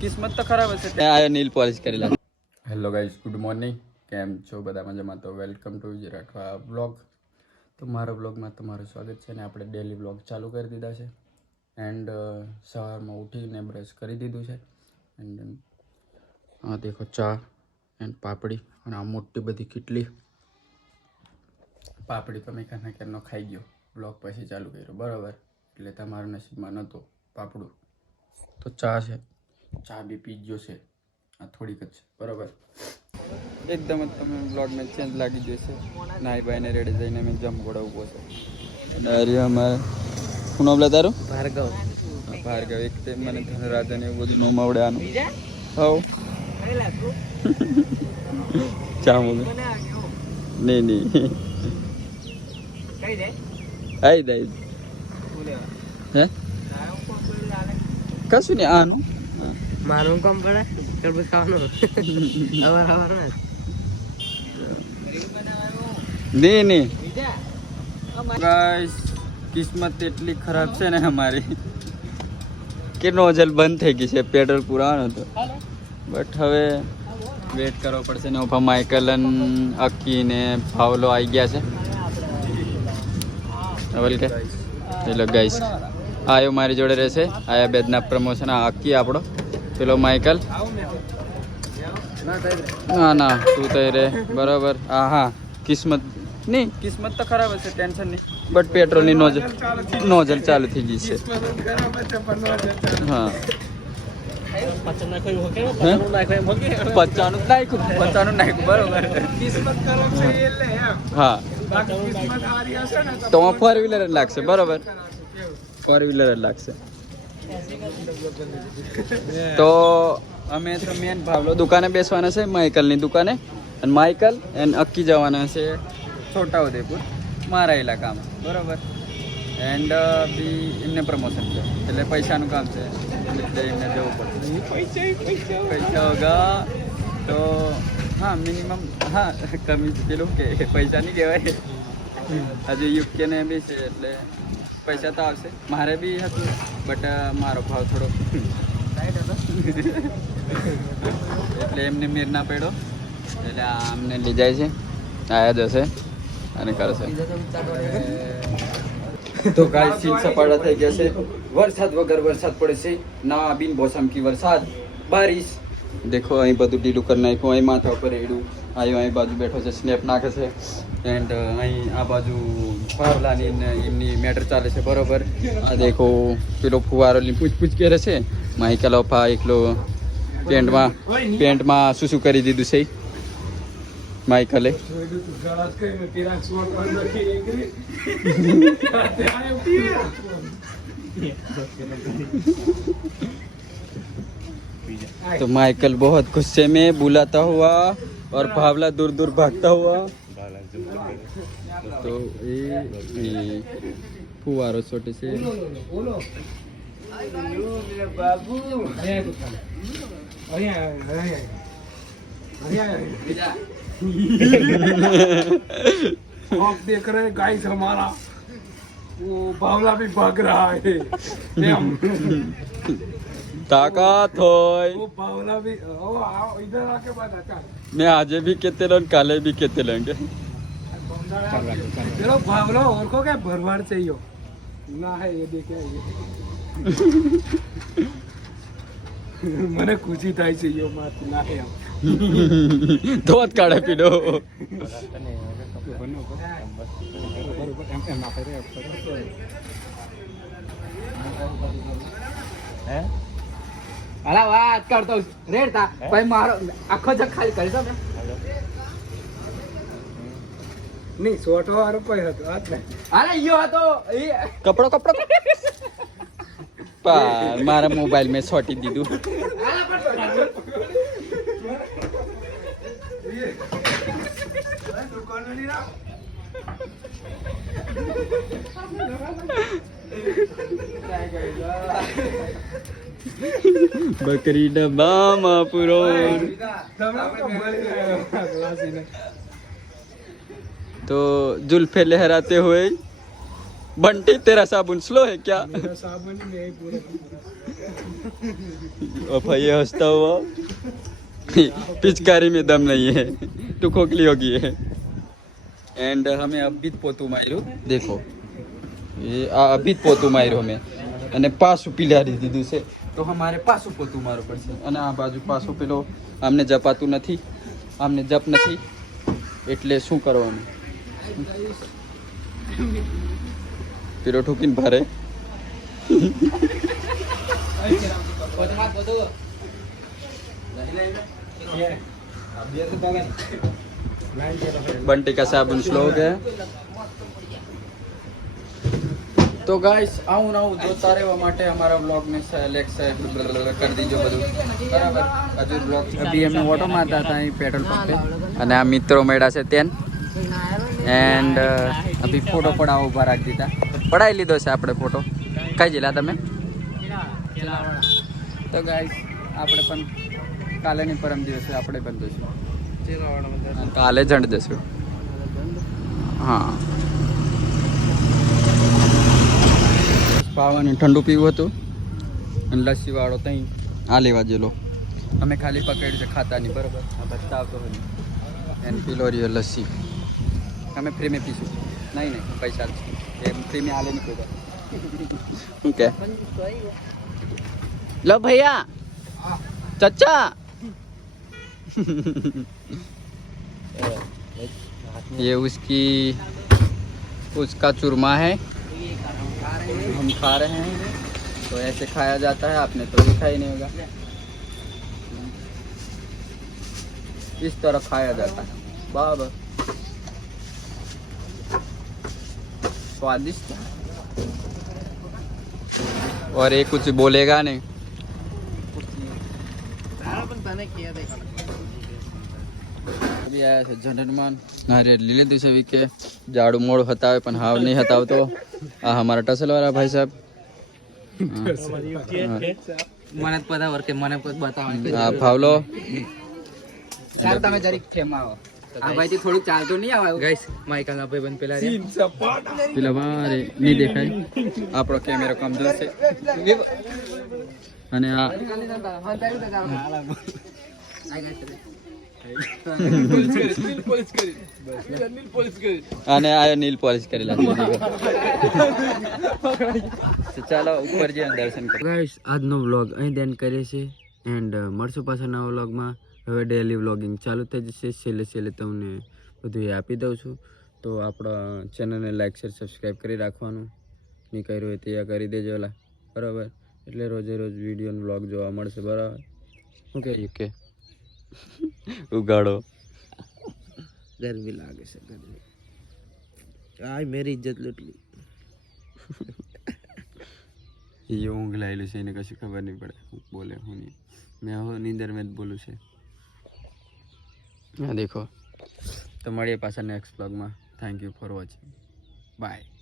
કિસ્મત તો ખરાબ હશે. આ નીલ પોલિશ કરેલા. Hello guys, good morning. કેમ છો બધા મજામાં? તો વેલકમ ટુ રાઠવા બ્લોગ. તો મારા બ્લોગમાં તમારું સ્વાગત છે. ને આપણે ડેલી બ્લોગ ચાલુ કરી દીધા છે. એન્ડ સવારમાં ઉઠીને બ્રશ કરી દીધું છે. એન્ડ આ દેખો ચા એન્ડ પાપડી અને આ મોટી બધી કેટલી પાપડી તો મેં ક્યાંનો ખાઈ ગયો. બ્લોગ પછી ચાલુ કર્યો બરાબર, એટલે તમારા નસીબમાં નહોતો પાપડું. તો ચા છે, ચા બી પી ગયો છે. આ થોડીક જ છે બરાબર. એકદમ જ તમે બ્લોગમાં ચેન્જ લાગી જશે. નાઈ બાઈને રેડી જઈને મેં જમ ઘોડા ઊભો છે. ડાયરી અમારે શું નામ તારું? ભાર્ગવ. ભાર્ગવ. એક તે મને ધનરાજન એવું બધું નામ આવડે આનું. હવ ચા મોગે નહીં આઈ દઈ હે કશું નહીં આનું મારું કામ પડે તરબૂચ ખાવાનું નહીં ગાઈસ, કિસ્મત એટલી ખરાબ છે ને અમારી કે નોઝલ બંધ થઈ ગઈ છે. પેટ્રોલ પુરાવાનું હતું બટ હવે વેટ કરવો પડશે. ને ઉભા માઇકલ અક્કી ને ભાવલો આવી ગયા છે. કે પેલો ગાઈસ આયો મારી જોડે રહેશે. આયા બેદના પ્રમોશન. આ અક્કી આપણો, પેલો માઇકલ. ના તું તો રે બરાબર. હા કિસ્મત નહીં, કિસ્મત તો ખરાબ હશે, ટેન્શન નહીં. બટ પેટ્રોલની નોઝલ ચાલુ થઈ ગઈ છે. હા 55 નાખ્યું બરોબર. હા તો ફોર વ્હીલર જ લાગશે બરોબર. ફોર વ્હીલર જ લાગશે. તો અમે તો મેન ભાવલો દુકાને બેસવાના છે, માઇકલની દુકાને. અને માઇકલ એન્ડ અક્કી જવાના છે છોટાઉદેપુર, મારા ઇલાકામાં બરાબર. એન્ડ બી એમને પ્રમોશન છે એટલે પૈસાનું કામ છે, એટલે એમને જવું પડશે. પૈસા હોગા તો હા મિનિમમ. હા કમી પેલું કે પૈસા નહીં કહેવાય, હજુ યુકે ને બી છે એટલે પૈસા તો આવશે. મારે બી હતું બટ મારો ભાવ થોડો એટલે એમને મેર ના પડ્યો એટલે આમને લઈ જાય છે. આયા જશે અને કરશે. તો ગાય સીલ સપાટા થઈ ગયા છે. વરસાદ વગર વરસાદ પડે છે. ના બિન મોસમ કી વરસાદ બારિશ. દેખો અહીં બધું ઢીલું કરી નાખ્યું. અહીં માથા ઉપર રેડું આવ્યો, અહીં બાજુ બેઠો છે, સ્નેપ નાખે છે. એન્ડ અહીં આ બાજુ ફાવલાની એમની મેટર ચાલે છે બરોબર. આ દેખો પેલો ફુવારોની પૂછપૂછ કરે છે. માઇકલ ઓફા એકલો પેન્ટમાં શું કરી દીધું છે માઇકલે. तो माइकल बहुत गुस्से में बुलाता हुआ और भावला दूर दूर भागता हुआ. तो ये फुवारो छोटे से आप देख रहे हैं गाइस, हमारा वो बावला भी भाग रहा है. ताकत होय. वो बावला भी आओ इधर आके बात आता. मैं आज भी कहते लो काले भी कहते लेंगे. चलो बावला और को क्या भरवाड़ चाहिए ना है ये देखे ये. મને ખુશી થાય છે યો માત ના હે ધોત કાઢે પીડો. અલા વાત કરતો રેડતા ભાઈ મારો આખો જગ ખાલી કરી દો ને. નહીં સોટો વાળો કોઈ હતો આ જ. અરે યો હતો કપડો મારા મોબાઈલ મેં છોટી દીધું. बकरी डब्बा मापुरो तो जुल्फे लहराते हुए बंटी तेरा साबुन स्लो है क्या? मेरा साबुन ही नहीं पूरा ओ भाई ये हंसता हुआ पिचकारी में दम नहीं है तू खोखली होगी है एंड हमें अभी पोतू मार्યું देखो ये अभी પોતું માર્યું અમે અને પાછું પીલાડી દીધું છે તો અમારે પાછું પોતું મારવું પડશે અને આ બાજુ પાછું પેલો આમને જપાતું નથી આમને જપ નથી એટલે શું કરવાનું પેલો ઠોકીને ભારે बंटी का साबुन स्लो हो गया तो गाइस આવું ને આવું જોતા રહેવા માટે અમારા વ્લોગ ને સેલેક્ટ કરી દીજો બધું બરાબર હજુ વ્લોગ અભી અમે ઓટો મારતા હતા અહીં પેટ્રોલ પંપે અને આ મિત્રો મળ્યા છે તેન એન્ડ અભી ફોટો પડાવવા ઉભા રાખી દીધા પડાવી લીધો છે આપણે ફોટો કઈ જિલ્લા તમે તો ગાઈસ આપણે પણ કાલે ની પરમ દિવસે આપણે પણ જઈશું કાલે જણ જશું હા પાવાને ઠંડુ પીવું હતું અને લસ્સી વાળો ત્યાં આ લેવા જેલો અમે ખાલી પકડ્યું છે ખાતા નહીં બરાબર આ બચતા આવતો હોય એને પીલો રહ્યો લસ્સી અમે ફ્રી में પીશું નહીં નહીં પૈસા એ ફ્રી में આલે નહીં કોઈ શું કે लो भैया चचा ये उसका चूरमा है हम खा रहे हैं तो ऐसे खाया जाता है आपने तो देखा ही नहीं होगा इस तरह खाया जाता है बाबा स्वादिष्ट और ये कुछ बोलेगा नहीं अभी आया था जनरमान नारियल ले लेते सभी के झाड़ू मोड़ हटावे पण हाव नहीं हटावतो आ हमारा टसल वाला भाई साहब મને પતા વર્કે મને કોઈ બતાવવાની आ फावलो ચાલ તમે જરીક ફેમ આવો આ ભાઈ થી થોડુંક ચાલતો નહીં આવે ગાઈસ માઈકલ ના ભાઈ બંધ પેલા રે પેલા બારે નહીં દેખાય આપણો કેમેરો કમજોર છે અને આ અને આ નીલ પોલિશ કરેલા છે ચાલો ઉપર જઈને દર્શન કરો ગાઈસ આજનો વ્લોગ અહીં દેન કરીએ છીએ એન્ડ મળશું પાછા નવા વ્લોગમાં હવે ડેલી વ્લોગિંગ ચાલુ થઈ જશે છેલ્લે તમને બધું એ આપી દઉં છું તો આપણા ચેનલને લાઈક શેર સબસ્ક્રાઈબ કરી રાખવાનું નહીં કર્યું હોય તે કરી દેજો ઓલા બરાબર એટલે રોજે રોજ વિડીયો વ્લોગ જોવા મળશે બરાબર શું કહીએ કે ઉગાડો ગરમી લાગે છે ગરમી આય મેરી ઇજ્જત લૂટલી ये ऊँग लाइलू से इन्हें कशी खबर नहीं पड़े बोले हूँ नहीं मैं हो नींदर में बोलूँ से हाँ देखो तो મળીએ પાછા નેક્સ્ટ વ્લોગમાં thank you for watching bye